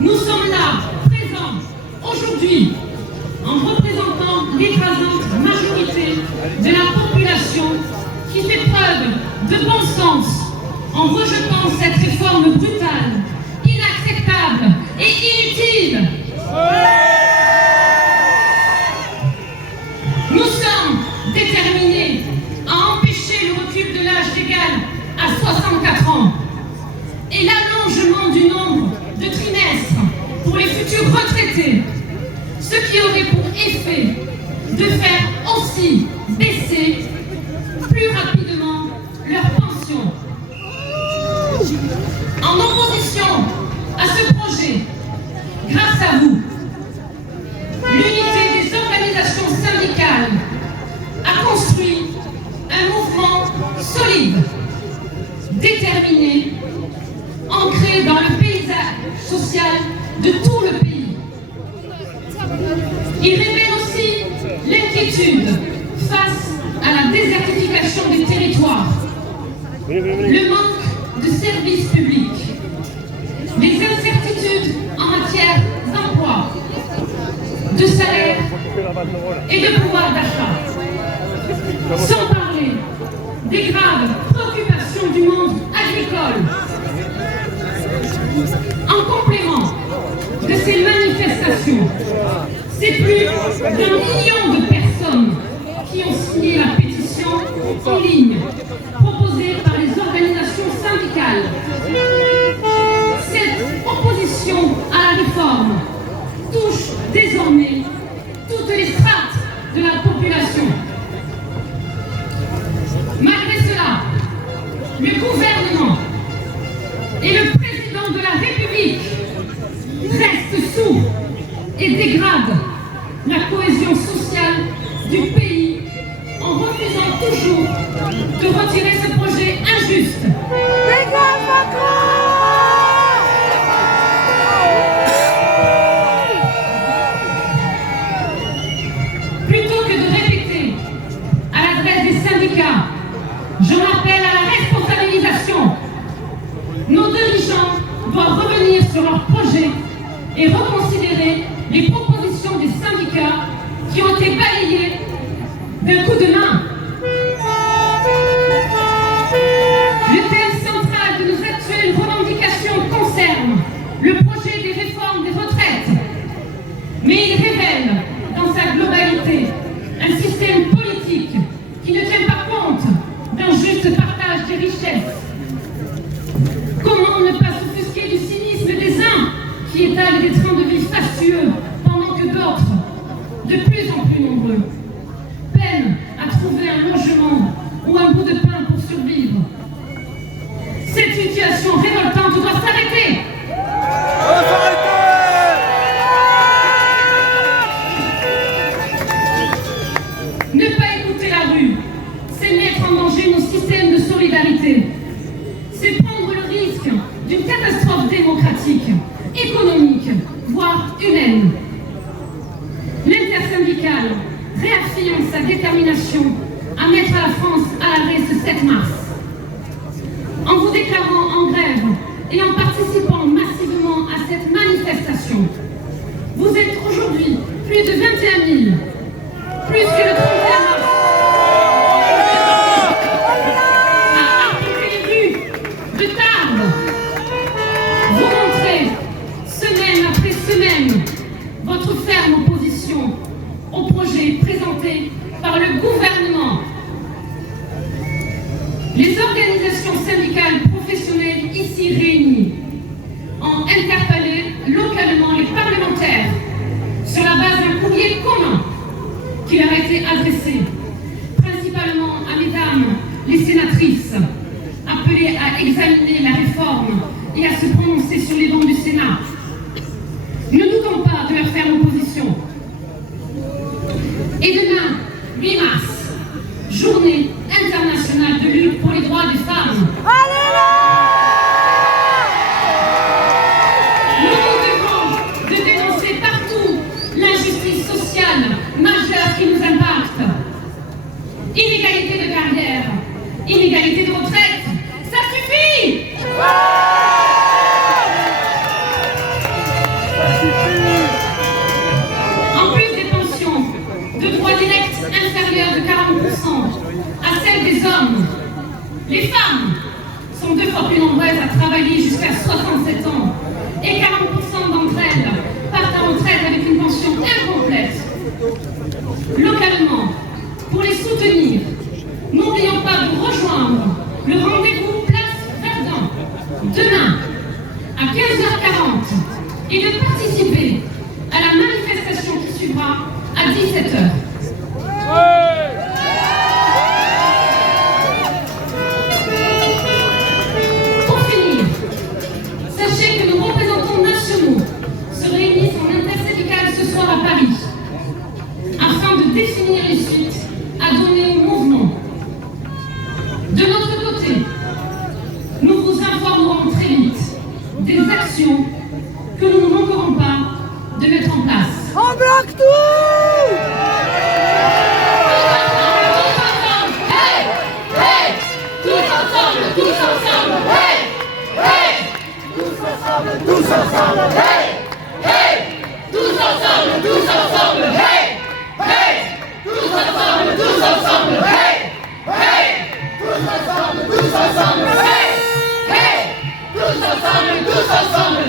Nous sommes là, présents, aujourd'hui, en représentant l'écrasante majorité de la population qui fait preuve de bon sens en rejetant cette réforme brutale, inacceptable et inutile. Nous sommes déterminés à empêcher le recul de l'âge légal à 64 ans et l'allongement du nombre de trimestres pour les futurs retraités, ce qui aurait pour effet de faire aussi baisser plus rapidement leur pension. En opposition à ce projet, grâce à vous, l'unité des organisations syndicales a construit un mouvement solide, déterminé, ancré dans le paysage social de tout le pays. Il révèle aussi l'inquiétude face à la désertification des territoires, le manque de services publics, les incertitudes en matière d'emploi, de salaire et de pouvoir d'achat. Sans parler des graves préoccupations du monde agricole. En complément de ces manifestations, c'est plus d'1 million de personnes qui ont signé la pétition en ligne proposée par les organisations syndicales. Cette opposition à la réforme touche désormais toutes les strates de la population. Malgré cela, le gouvernement et le président de la République restent sourds et dégradent la cohésion sociale du pays en refusant toujours de retirer ce projet injuste. Dégage Macron! Plutôt que de répéter à l'adresse des syndicats, j'en appelle à la responsabilisation. Nos dirigeants doivent revenir sur leur projet et reconsidérer les propositions des syndicats qui ont été balayées d'un coup de main. Le thème central de nos actuelles revendications concerne le projet des réformes des retraites, mais il révèle dans sa globalité un système politique qui ne tient pas compte d'un juste partage des richesses. Comment ne pas s'offusquer du cynisme des uns qui étalent des trains de vie fastueux pendant que d'autres, de plus en plus nombreux, peinent à trouver un logement ou un bout de pain pour survivre. Cette situation révoltante doit s'arrêter. Ne pas écouter la rue, c'est mettre en danger nos systèmes de solidarité. C'est prendre le risque d'une catastrophe démocratique, économique, voire humaine. L'intersyndicale réaffirme sa détermination à mettre la France à l'arrêt ce 7 mars. En vous déclarant en grève et en participant massivement à cette manifestation, vous êtes aujourd'hui plus de 21 000, plus que le 31 mars. De Tarbes, vous montrez, semaine après semaine, votre ferme opposition au projet présenté par le gouvernement. Les organisations syndicales professionnelles ici réunies ont interpellé localement les parlementaires sur la base d'un courrier commun qui leur a été adressé, principalement à mesdames les sénatrices, appelées à examiner la réforme et à se prononcer sur les bancs du Sénat. Ne doutons pas de leur ferme opposition. Et demain, 8 mars, journée internationale de lutte pour les droits des femmes. Nous nous devons de dénoncer partout l'injustice sociale majeure qui nous impacte. Inégalité de carrière, inégalité de retraite, ça suffit! hommes. Les femmes sont 2 fois plus nombreuses à travailler jusqu'à 67 ans et 40% d'entre elles partent en retraite avec une pension incomplète. Localement, pour les soutenir, n'oublions pas de rejoindre le rendez-vous Place Verdun demain à 15h40 et de participer à la manifestation qui suivra à 17h. Pour finir, sachez que nos représentants nationaux se réunissent en intersyndicale ce soir à Paris afin de définir les suites à donner au mouvement. De notre côté, nous vous informerons très vite des actions que nous ne manquerons pas de mettre en place. On bloque tout! Hey! Hey! Tous ensemble! Tous ensemble! Hey! Hey! Tous ensemble, tous ensemble! Hey! Hey! Tous ensemble! Tous ensemble! Hey! Hey! Tous ensemble! Tous ensemble! Hey! Hey! Tous ensemble, tous ensemble! Hey! Hey! Tous ensemble! Tous ensemble!